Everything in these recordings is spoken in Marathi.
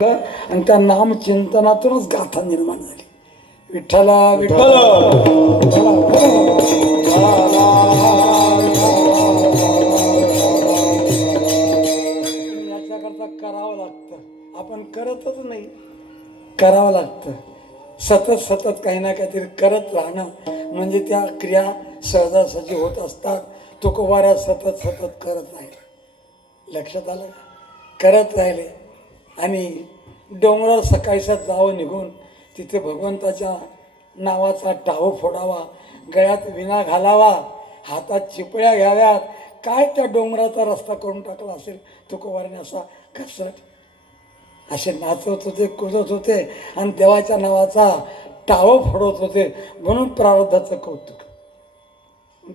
आणि त्या नाम चिंतनातूनच गाथा निर्माण झाली. विठ्ठला विठ्ठल याच्याकरता करावं लागतं. आपण करतच नाही, करावं लागतं. सतत सतत काही ना काहीतरी करत राहणं म्हणजे त्या क्रिया सहजासहजी होत असतात. तुकोबाऱ्या सतत सतत करत राहिले. लक्षात आलं? करत राहिले आणि डोंगरावर सकाळीसात जावं निघून तिथे भगवंताच्या नावाचा टाहो फोडावा, गळ्यात विणा घालावा, हातात चिपळ्या घ्याव्यात. काय त्या डोंगराचा रस्ता करून टाकला असेल तुकोबाराने असा कसरत. असे नाचत होते, कुदत होते आणि देवाच्या नावाचा टाहो फोडत होते. म्हणून प्रारब्धाचं कौतुक.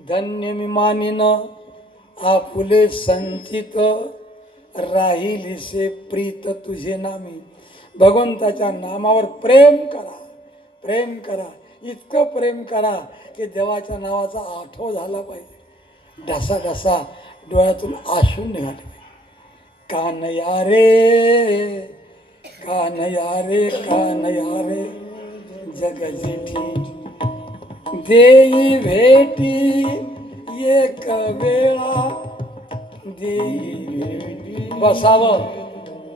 धन्य मी मानिन आपुले संचित, राहिलीसे प्रीत तुझे नामी. भगवंताच्या नामावर प्रेम करा, प्रेम करा. इतकं प्रेम करा की देवाच्या नावाचा आठव झाला पाहिजे. ढसा ढसा डोळ्यातून आशू निघाले पाहिजे. कान्हया रे कान्हया रे कान्हया रे जग जेठी, देई भेटी एक वेळा, देई भेटी. बसावं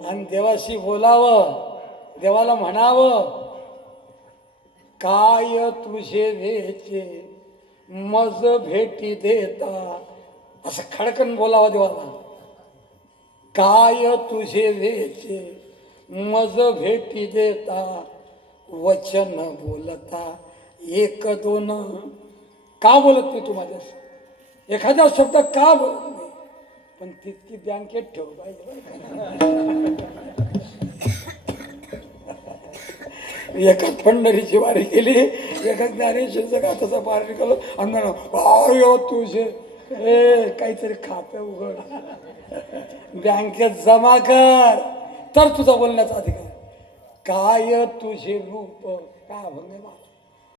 आणि देवाशी बोलावं. देवाला म्हणावं, काय तुझे वेचे मज भेटी देता. असं खडकन बोलावं देवाला. काय तुझे वेचे मज भेटी देता, वचन बोलता एक दोन. का बोलत नाही तू माझ्याशी? एखादा शब्द का बोलत नाही? पण तितकी बँकेत ठेव पाहिजे. एकाच पंढरीची वारी केली, एकाच ज्ञानेश्वरचं गाथाचा पार निघालो आणि म्हणा तुझे काहीतरी खातं उघड, बँकेत जमा कर, तर तुझा बोलण्याचा अधिकार. काय तुझे रूप, काय अभंग.